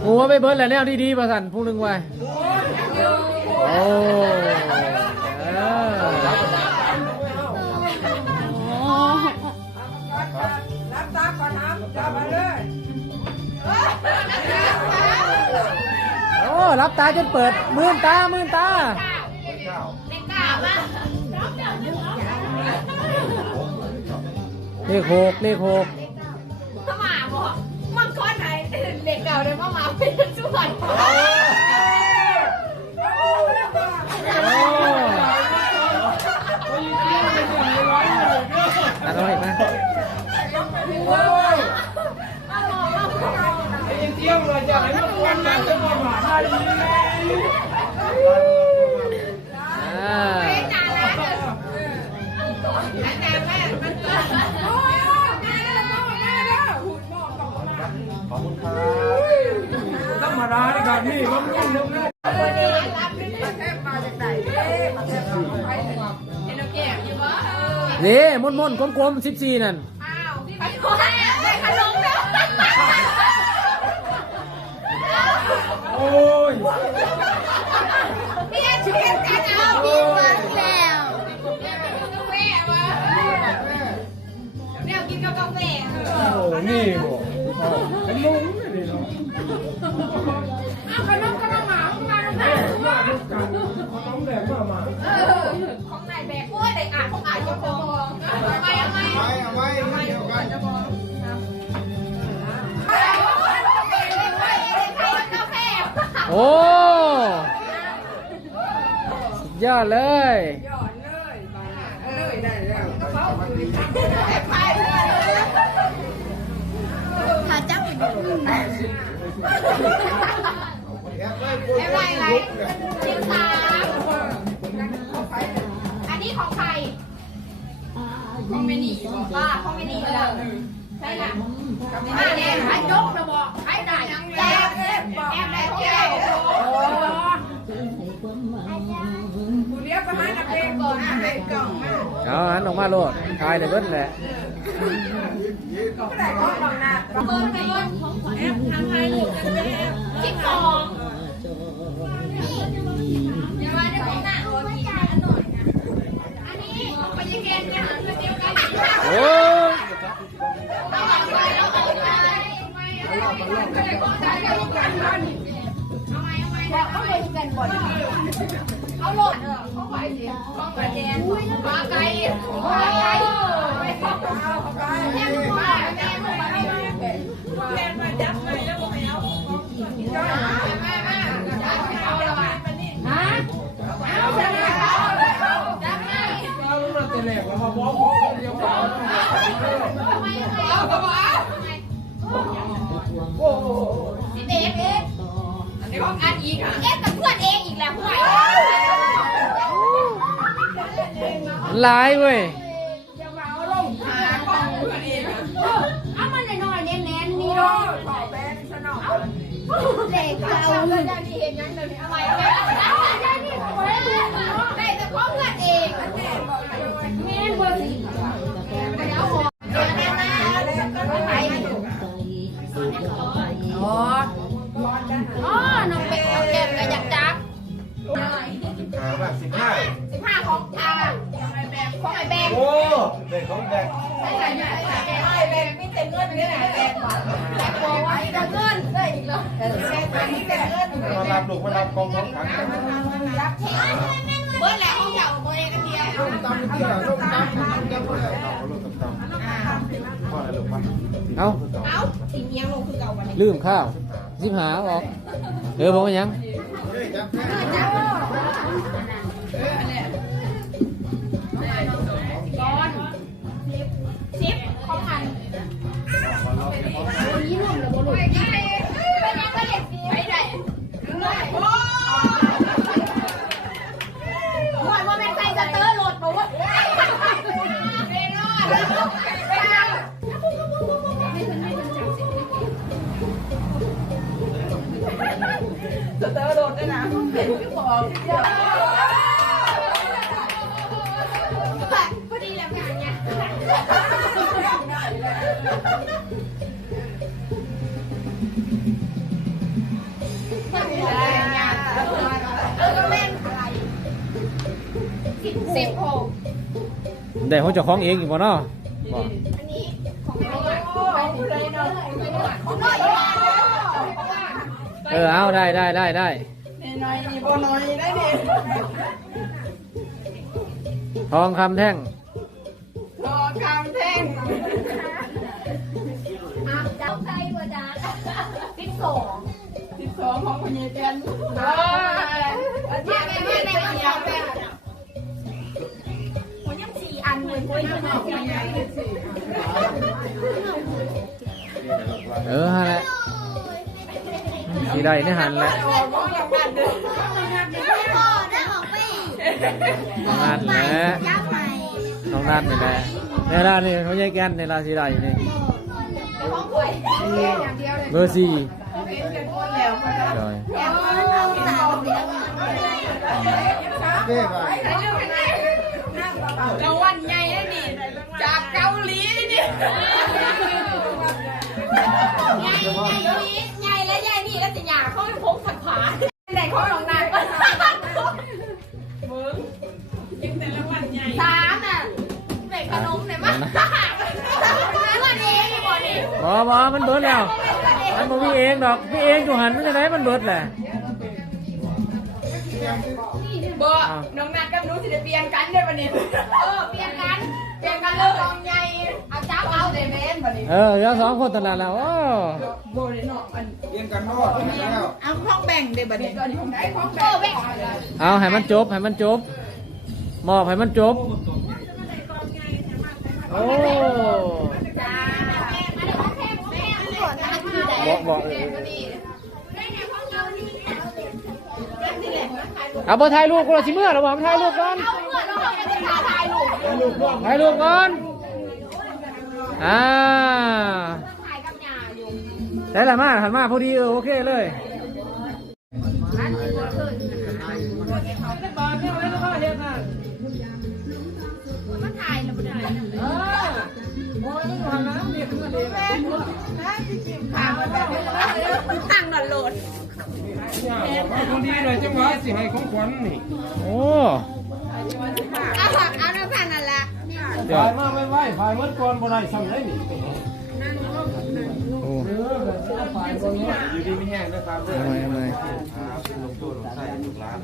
หมูว่าไปเบิร์ดแล้วแนวดีๆประสันพูดหนึ่งไว้โอ้เออรับตาก่อนนะจับไปเลยโอ้รับตาจนเปิดมื่นตามื่นตาเล่าวว่าเลขหกเลขหก เด็กเก่าเลยมาหมาเป็นส่วนโอ้ตัด ดาเลยครับนี่มันยุ่งเลยตัวเองรับด้วยแค่มาจากไหนเอ๊ะมาจากไหนเห็นเราแก่อยู่วะนี่ม่นม่นๆกลมๆสิบสี่นั่นอ้าวไปโอ้ โอ้สุดยอดเลยหาจับแอบไว้พูดอะไรอะไรสิบสามอันนี้ของใครของเมนี่ป้าของเมนี่เลย ใช่ค่ะไม่แน่ใครยกระบอกใครได้แอบแอบแอบได้แก้วกูเรียกไปหานักเรียนก่อนนะให้กล่องมาเอาหันออกมาโลดทายเลยเบิ้ลแหละก็ได้ของกล่องนะเบิร์นไปเบิร์นแอบทำไทยลูกกันแอบสิบสอง หลายเว้ยเอามันหน่อยๆเน้นๆนี่โอ้เนาะขอแบนสนองเด็กเราเลยได้ที่เห็นยังเลยอะไรอะไร ของไอ้แบงของไอ้แบงโอ้เด็กของแดกใช่ไหมใช่ไหมไอ้แบงมีแต่เงินนี่แหละแบงแต่บอกว่าจะเงินได้อีกแล้วแบงมีแต่เงินมารับลูกมารับกองของขังกันรับเทเบิร์ดแหละของเจ้าเบอร์เองกันเดียวลูกตำที่ไหนลูกตำลูกตำเลยเอาลูกตำตำพ่อให้ลูกปั้นเอาเอาสิ่งเงี้ยลงคือเก่าวันนี้ลืมข้าวสิบหาออกเออบอกว่าหยัง สเตอร์โดนด้วยนะเห็นพี่บอกพอดีแล้วง สิบสิบหกได้ของเจ้าของเองอยู่บ่เนาะบ่อันนี้ของใครของผู้ใดเนาะของน้อยอีกแล้วเออเอาได้ได้ได้ได้น้อยนี่บ่น้อยได้ดิทองคำแท่งรอคำแท่งเจ้าใครบ่จ้าสิบสองสิบสองของคุณยายแกนเออแม่แม่แม่แม่แม่แม่ผม อันเลยคุยกันหน่อยเออฮะแหละสีได้ในหัน ใหญ่ใหญ่ใหญ่และใหญ่นี่แล้วจะหยาเขาไปพกสักผาไหนเขาลงนานก็มึงยังแต่รางวัลใหญ่สามอะเด็กขนมเนี่ยมั้งวันนี้บ่นี่บอบอมันเบิดแล้วมันบ่มีเองดอกมีเองอยู่หันมันจะไหนมันเบิดแหละบ่น้องนัดกับหนูสิได้เปลี่ยนกันได้บัดนี้เออเปลี่ยนกัน เปลี่ยนกันเลยกองใหญ่เอาเจ้าเอาได้แม่นบัดนี้เออเหลือสองคนตลาดแล้วโอ้บ่ได้เนาะอันเรียนกันนอกแล้วเอาของแบ่งเด้บัดนี้ก็อันนี้ของได้ของโอ้แบ่งแบ่งเอาให้มันจบให้มันจบมอบให้มันจบโอ้จ้าแม่มาเดี๋ยวแม่แม่ก่อนนะคือไหนบอกบอกเออก็ดีได้ไงของเรานี่เล่นที่ไหนเอาบ่ถ่ายรูปกูละสิเมื่อเราบอกมันถ่ายรูปก่อน เอาเพื่อนเราจะไปถ่ายถ่ายรูปถ่ายรูปก่อน อ่าถ่ายกับยาอยู่ได้ละมาหันมาพอดีเออโอเคเลยมันถ่ายแล้วมันถ่ายเออโอ้ยมันหันน้ำเด็กมันเด็กถามว่าแบบนี้ตั้งดอลโหลดคนดีหน่อยจังหวะสิให้ของขวัญนี่ โอ้เอา ผักเอาน้ำผักนั่นแหละยอฝ่าดยมาไว้ไว้ฝ่ายเมื่อก่อนบ่ได้ซ้ำได้นี่โอ้เออฝ่ายคนนี้อยู่ดีไม่แห้งนะครับเด้อทำไมทำไมครับลงตัวลงใส่ลูกหลาน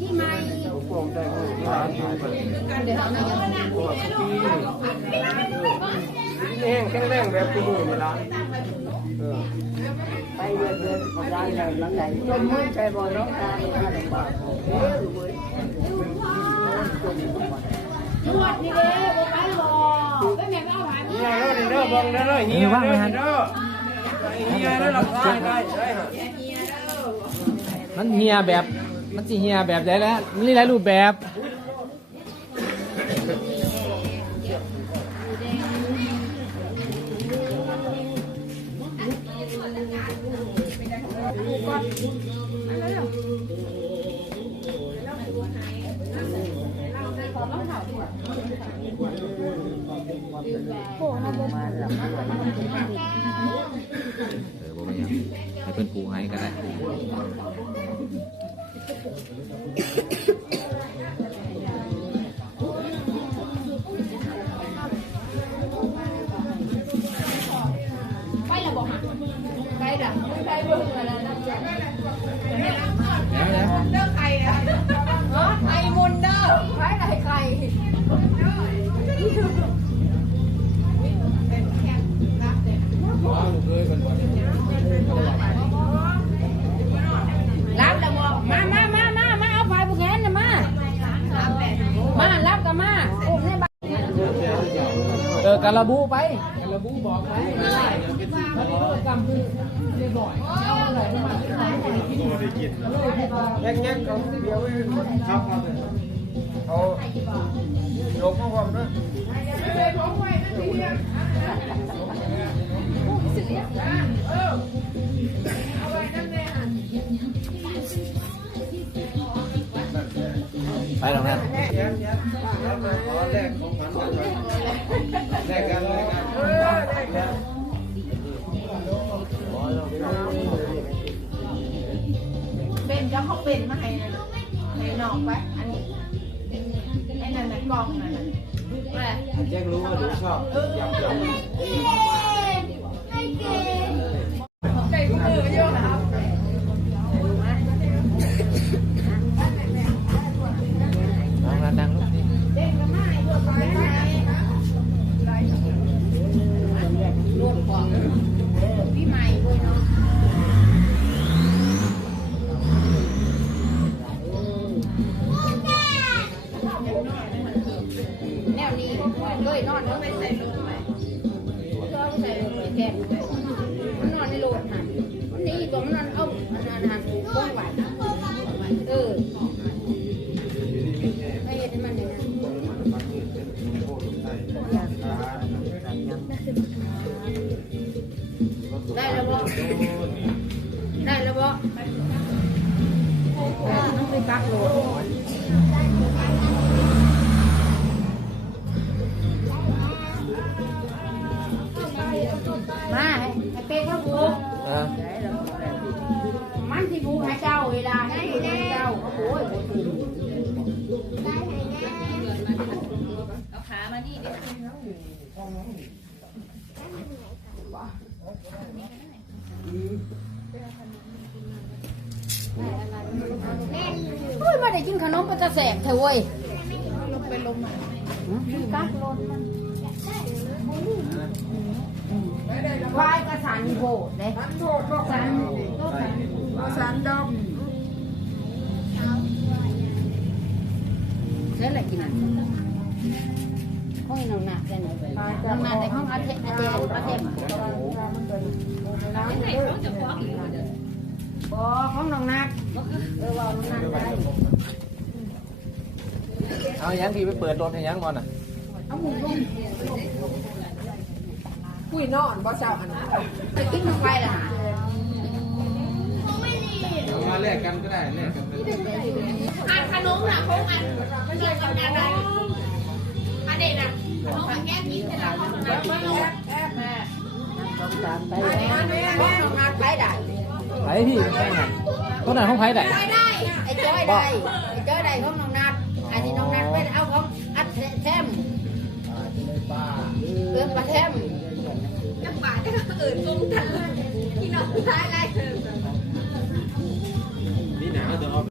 นี่ไม่ผมได้ลูกหลานหายไปแห้งแข็งแรงแบบกูมือนี่ล่ะเออ ไปเดือนเดือนของร้านใหญ่หลังใหญ่จนไม่ใจบ่อยน้องตาห้าดอกบาทเออเว้ยนวดนี่เลยโอ้ไปรอไม่แม่ก็เอาหายเฮียเด้อเด้อบังเด้อเด้อเฮียเด้อเด้อเฮียเด้อหลับได้ได้ได้ฮะมันเฮียแบบมันสิเฮียแบบได้แล้วนี่หลายรูปแบบ เออบ่เป็นหยังให้เพิ่นปูให้ก็ได้ ไปดับไปเบิ่งอะไรนะ การระบุไปการระบุบอกไปกำคือเรียบร้อยแยกๆเขาเดียวครับเขายกมาความด้วยเไปตรงนั้น แย้มแย้มขอแลกของขวัญกันแลกกันแลกกันเออแลกกันเป็นเจ้าเขาเป็นมาให้ให้น้องไปอันนี้ไอ้นั่นน่ะกล้องนั่นน่ะแหละแจ้งรู้ว่าดูชอบยำยำ ได้แล้วบ่ได้แล้วบ่ต้องไปปักโหล เฮ้ยมาได้กินขนมปลาตะแสบเถอะเว้ยลงไปลงมากักลนมันวายกระสันโผดเลยสันโทษพวกสันสันดอกแล้วอะไรกินอะ ห้อยนองหนักเลยนะนองหนักในห้องอาเทอาเทอาเทบอของนองหนักเออว่าน้องหนักได้เอายังที่ไปเปิดรถให้ยังก่อนอะเอาหมูลงคุยนอนบ่เช้าอันนั้นไปกินลงไปล่ะมาแลกกันก็ได้แลกกันอันขนมน่ะพงอันไม่ใช่ขนมอะไร ไผ่ที่ต้นไหนห้องไผ่ได้ไอ้จ้อยได้ไอ้จ้อยได้ของน้องนัดอันนี้น้องนัดเป็นเอาของอัดแทมเรื่อนปลาแทมจังหาะที่เขาอิญตรงทันที่น้องท้ายไล่หนาวเด้อ